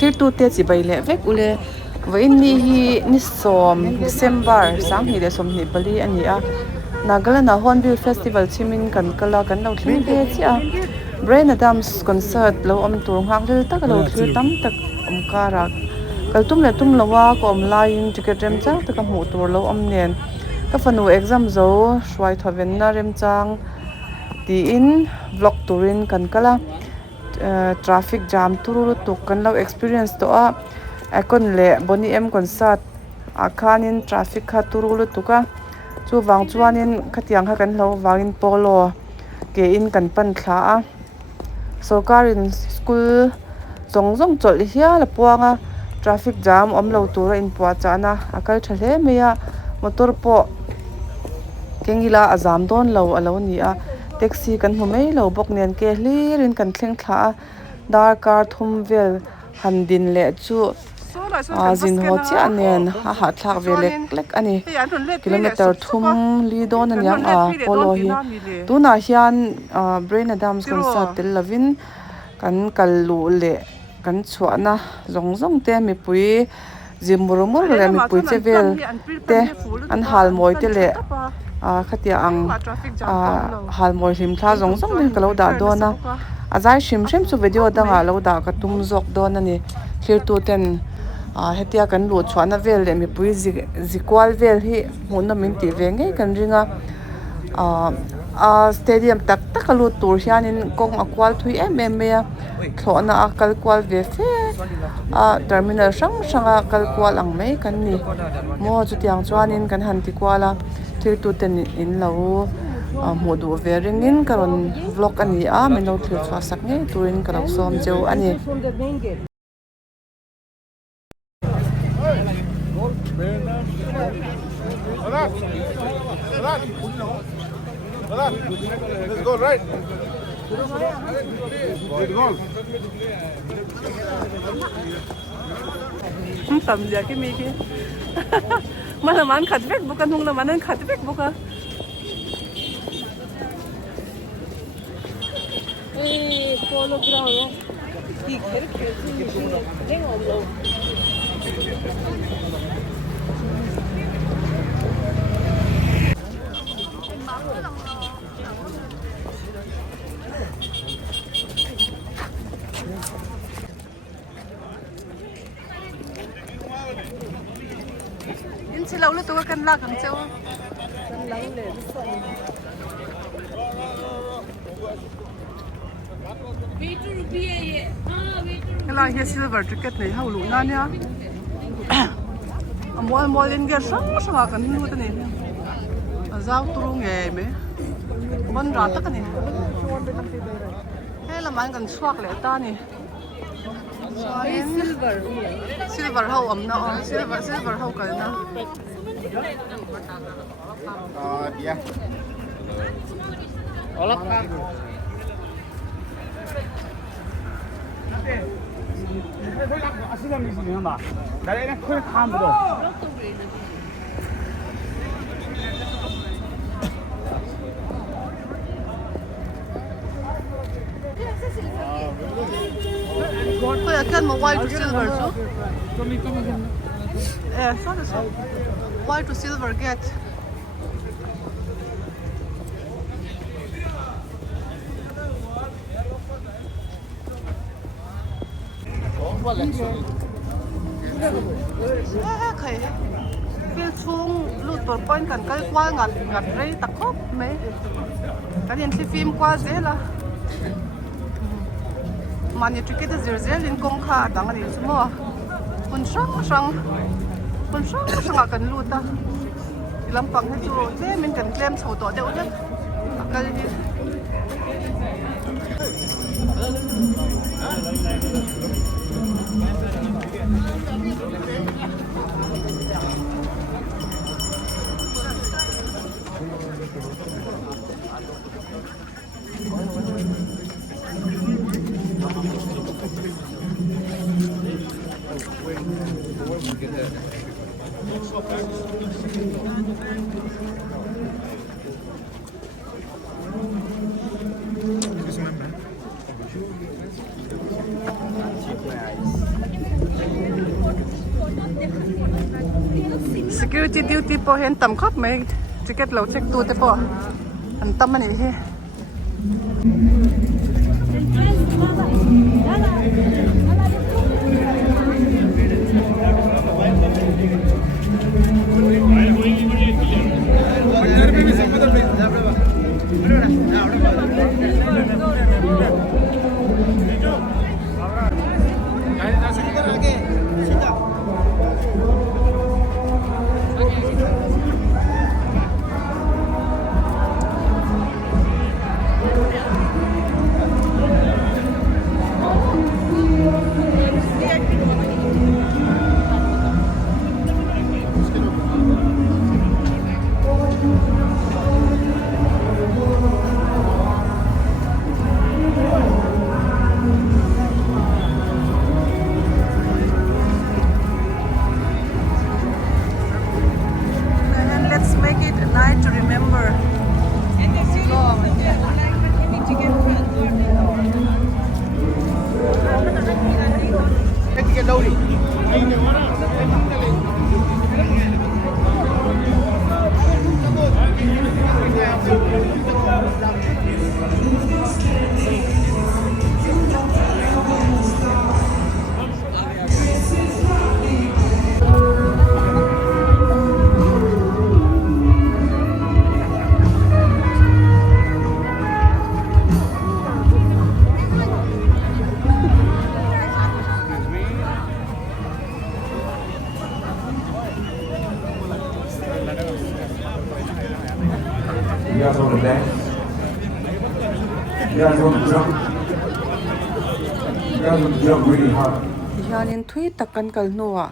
clear tu te chi bai le vek ule vain ni hi ni som December sang hi le som ni bali ani a Nagalana Hornbill Festival chimin kan kala kan lo thling he chia Bryan Adams Concert lo om tur hang hil tak lo thlir tam tak om kara kaltum le tum lawa ko om lain ticket rem chang tak hmu tur lo om nen ka fanu exam zo shwai thoven na rem chang ti in vlog turin kan kala traffic jam tururu tuk kan lo experience to a akon le boni em concert akhanin traffic kha turulu tuka chu wang chuanin khatiang kha kan lo wangin polo ke in kan pan thla a sarkarin school zong chol hia la puanga traffic jam om lo tura in puwa chana akal thale meya motor po kengila azam don lo alo ni a taxi kan hmu mai lo bok nen ke hlirin kan thleng thla dar car thum vel han din le chu zin ho chia nen ha ha thlak ve lek ani kilometer thum li don an yang a polo hi tuna hian Bryan Adams concert tel lovin kan kallu le kan chhuana zong te mi pui zimurumur le mi pui chevel te an halmoi te le khatia ang halmoi hlim thla zong ne kalo da dona azai shim chu video danga lo da ka tum zok don ani clear tu ten hetia kan lu chhuana vel le mi pui zikwal vel hi hmunna min ti ve nge kan ringa stadium tak alu tur hianin kong akwal thui em meya thlona akal kwal ve fe terminal sang kalkwal ang mai kan ni mo chu tiang chuanin kan han ti kwala thil tu ten in lo modu ve ringin karon vlog ani a meno thil chwa sak nge turin karak som cheu ani Let's go right. Tầm giờ cái mi kia mà làm ăn khát vét bukan không làm ăn khát vét bukan polo ground đi khởi khởi thì lên ngồi lâu chỉ lâu nữa tôi cần la càng châu cái này hiện silver ticket này hậu lũ na nhá mua lên cái sáng cần mua cái này giao turu nghề mấy vẫn ra tất cái này hay là mình cần chhuak lại ta này silver hậu ẩm nó silver hậu cái nó Dia. Olak kan. Asli kan di sini mbak. Dari ini kau kam betul. Kau yakin mau white to silver tu? So. White to silver get. Okay. Feel chung lut por point kan kai kwa ngat rei takop me. Kan yen si film kwa zela. Mani ticket zel in kong kha dang ani chmo. Pun sang akan luta. Lampang he chu che min kan claim chho to deuh jan. Akal hi. security duty po hen tam khop mai ticket lo check tu te po an tam ani hi You guys want to dance? You guys want to jump? You guys want to jump really hard? hianin thui takan kal nuwa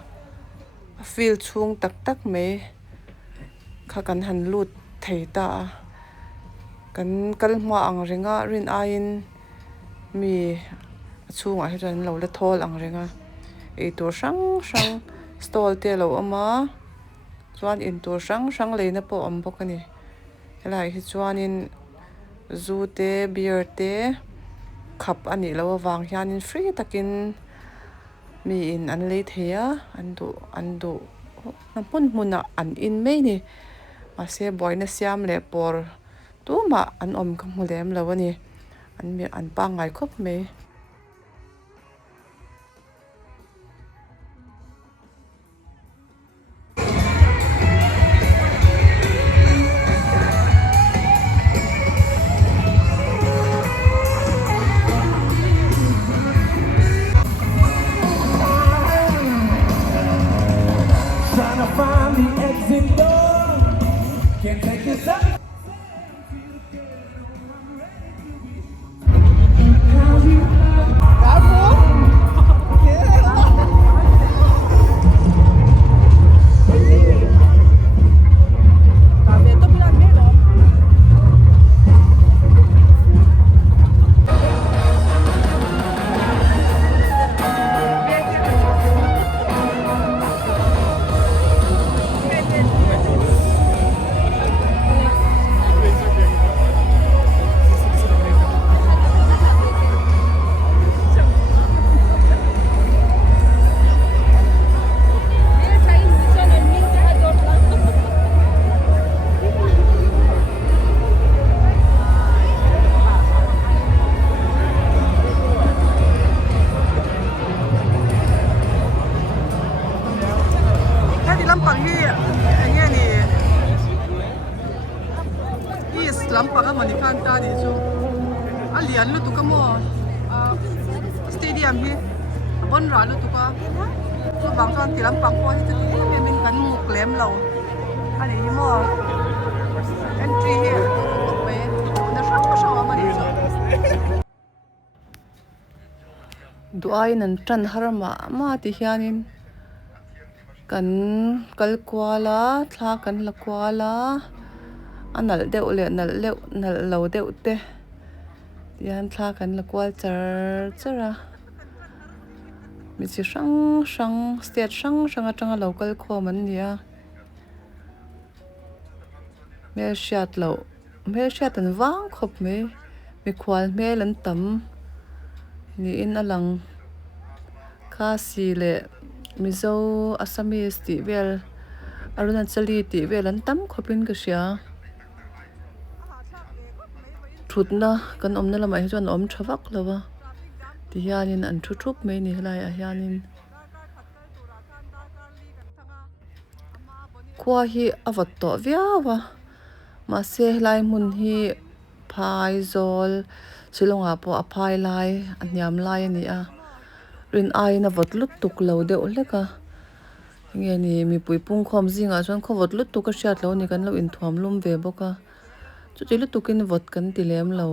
feel chung tak tak me kha kan han lut theita kan kal hma ang renga rin ain mi chunga hiran lo le thol ang renga e tur sang sang stall te lo ama chuan in tur sang sang leina po am bawk ani helai hi chuanin zu te beer te khap ani lo awang hianin free takin mi in an lei theya andu nampun muna an in mai ni ase boina siam le por tuma an om ka mulem lo ani an mi an pa ngai khop me Trying to find the exit door. Can't take this up. lampang hi enge ni is lampang a mani kan ta ni chu alian lu tu ka mo stadium hi bon ra lu tu ka chu bang chuan ti lampang ko hi chu ti min kan muk lem lo ani hi mo entry hi pe na sha ma ni chu duai nan tran harma ma ti hianin kan kalkwala thla kan lakwala anal deuh le nal lo deuh te yan thla kan lakwal chara mi chi sang state sang atanga local khom an nia mel shat an wang khop me mi khwal mel an tam ni in alang kha si le mizo assamese ti bel aruna chali ti velan tam khopin ka sia thutna kan omna lamai hi chuan om thawak lawa ti hianin an thu thup mai ni helai a hianin khua hi avat to viawa ma se helai mun hi phai zol Shillonga po aphai lai anyam lai ani a rin ai na vot lut tuk lo de oleka nge ni mi pui pung khom zinga chuan kho vot lut tuk a hriat lo ni kan lo in thuam lum ve boka chu ti lut tukin vot kan ti lem lo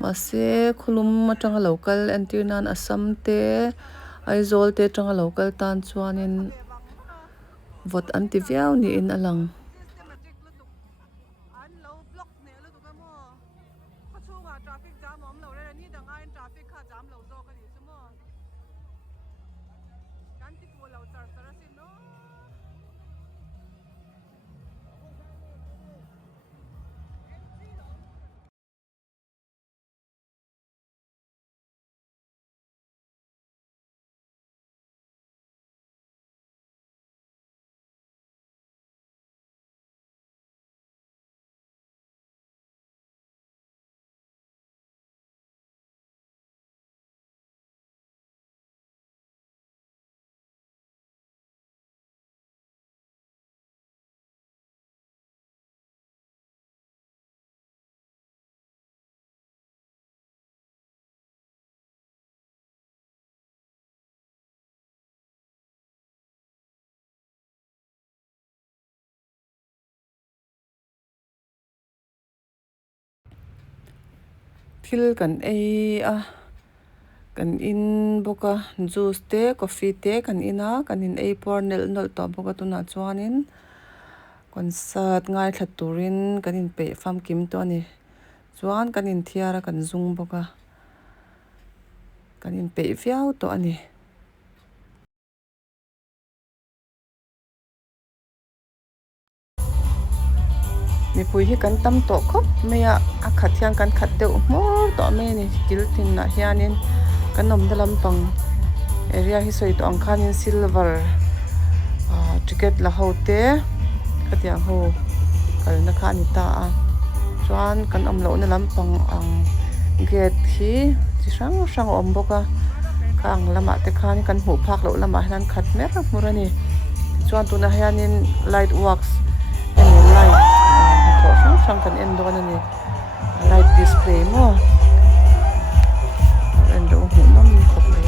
ma se khulum atanga local antinan assam te aizol te atanga local tan chuanin vot anti viau ni in alang thil kan ei a kan in boka juice te coffee te kan ina kan in ei por nel nol to boka tuna chuanin concert ngai thla turin kan in pe fam kim to ni chuan kan in thiara kan zung boka kan in pe viau to ani mi pui hi kan tam to khop meya a khat hian kan khat deuh mor to me ni kil tin na hianin kan nom dalam pang area hi soi to ang khanin silver ticket la hote khatiang ho kal na kha ni ta a chuan kan om lo na lampang ang gate hi chi sang sang om boka kang lama te khan kan hmu phak lo lama hian khat mer murani chuan tuna hianin light works and light tho sang kan en do na ni light display mo en do hu nom khop le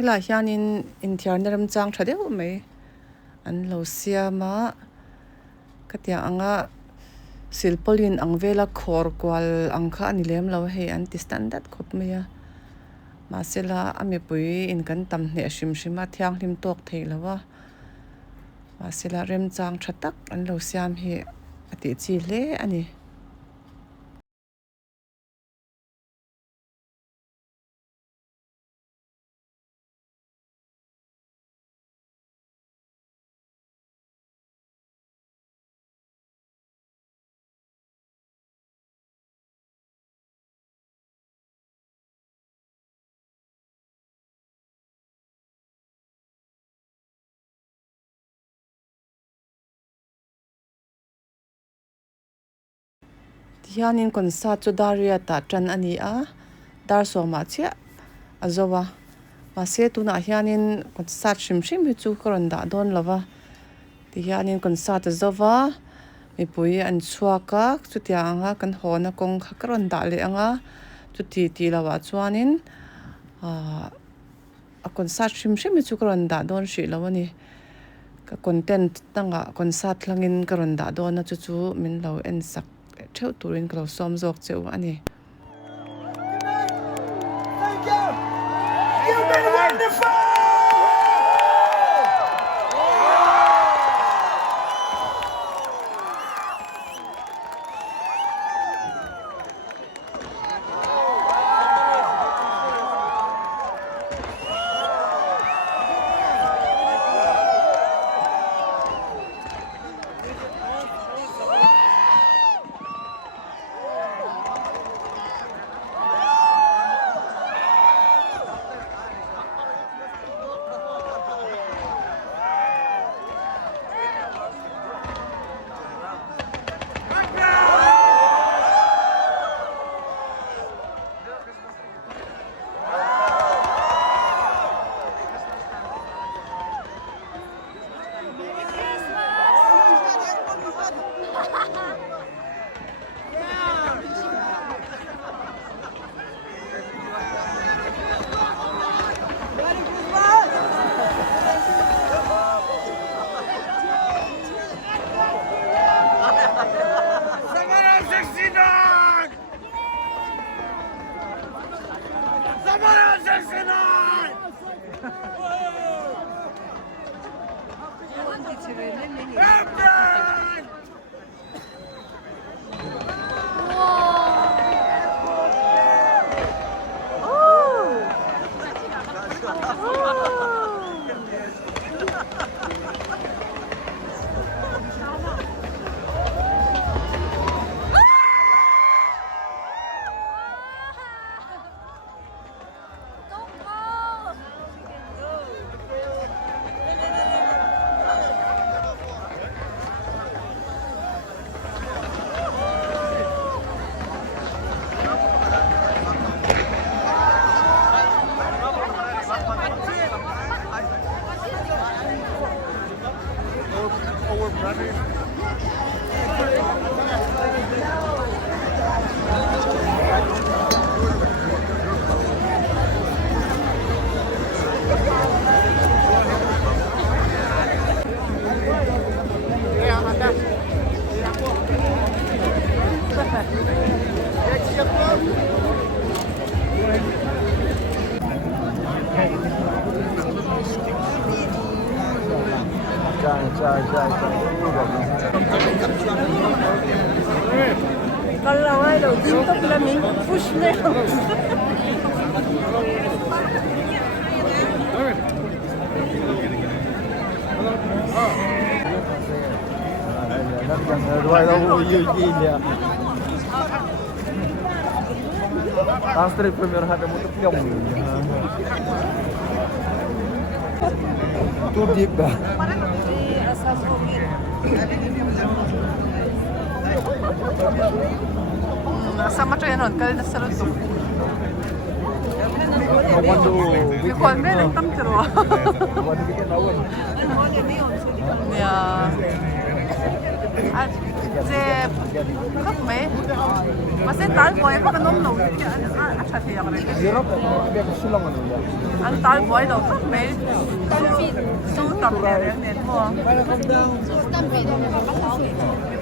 Hila hianin inthiarnaram chang thadeu mai an lo siama katia anga silpolin angvela khor kwal angkha anilem lo hei anti standard khop maya masela amipui in kan tam hne shim shima thiang hlim tok theilawa masela rem chang thatak an lo siam hi ati chi hle ani hianin concert chu daria ta tran ani a dar soma chia azowa mase tuna hianin concert shim hi chu karon da don lova ti hianin concert azowa mipui an chhuaka chutia anga kan hona kong khakaron da le anga chuti ti lawa chuanin a concert shim hi chu karon da don shi lawani ka content tanga concert hlangin karon da don na chu min lo en sak theu turin klo som jok cheu ani Thank you. You've been wonderful. Kalau ai đầu tiên tức là mình push lên. Asli premier ada mutuk yang tu deep dah. sama to yanon kal na sarot Mawando. bikol me nang tamtiro Mawando kita nawan. ya 제 khắp mấy mà sẽ tái bói bắt cái nông nấu thì ăn thật thì ăn đấy Europe dia ke Shillong kan ya. ăn tái bói đâu khắp mấy su tập để nên thôi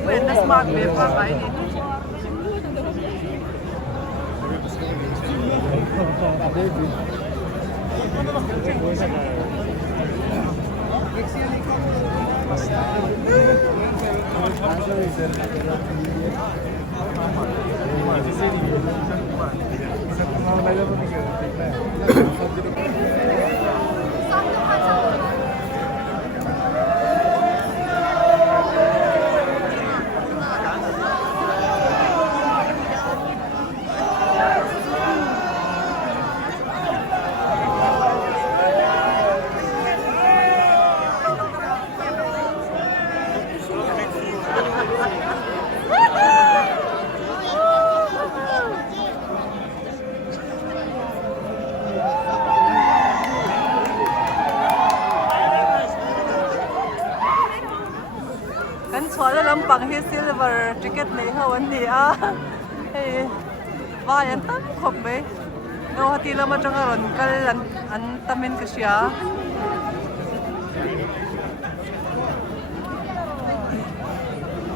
quên nó smart về qua cái này cho lâm bằng hết silver ticket này hầu anh đi à và anh tâm khóc bé đâu hati lama trong aron kal an tamen kasya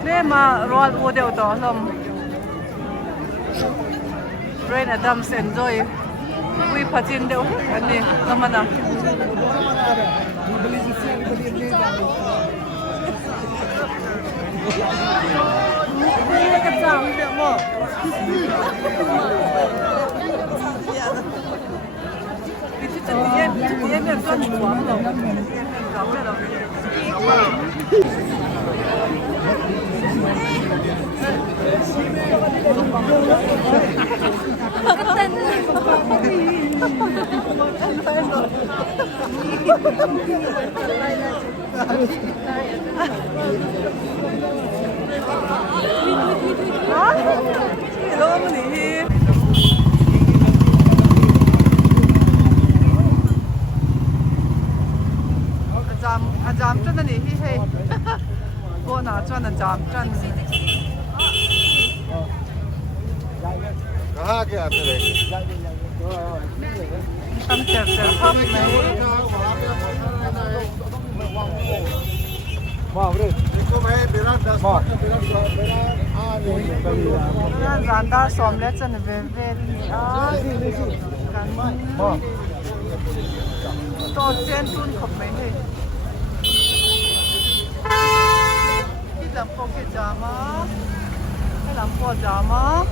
ne ma roal o deu to lom Bryan Adams enjoy we pachin deu ani lamana Jam chân này hi hay, cô nào cho là jam chân. कहाँ के आते रहे Tâm chèo khóc mấy. Mau bro. देखो भाई मेरा 10 Nên dàn ta xóm lết chân về đi. Tô trên tuôn khóc mấy hay. Làm phong cái jam á, cái làm phong jam á.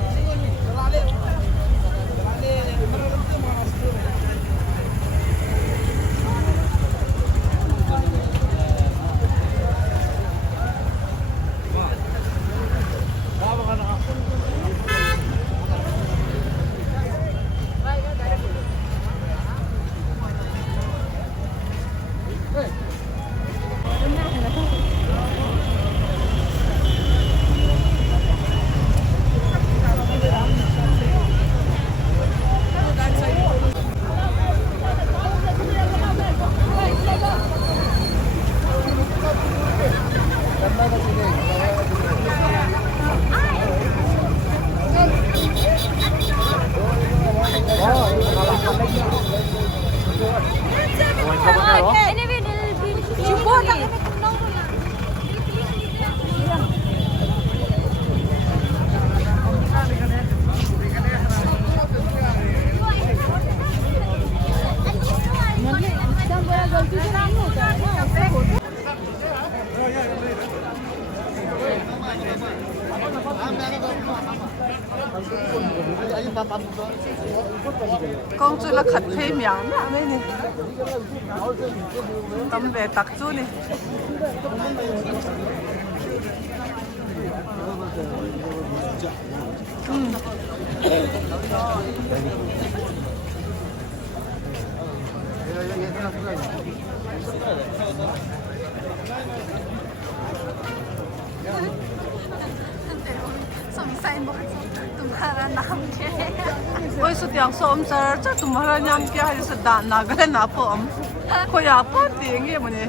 Con chú là khát phê miệng nè mấy nè tâm về tắc chú nè ôi số tiền số ông giờ chắc tụi mình nhắm kia hay là đàn nào cái nào phụ ông, coi nhà phụ tiền gì mà nè.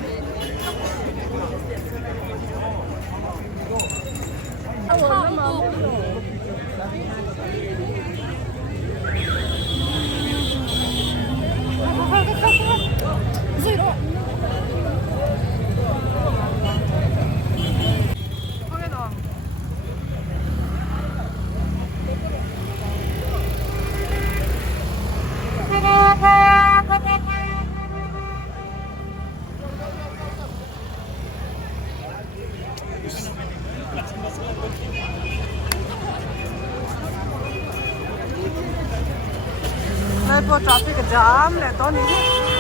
Nay po traffic jam le to ni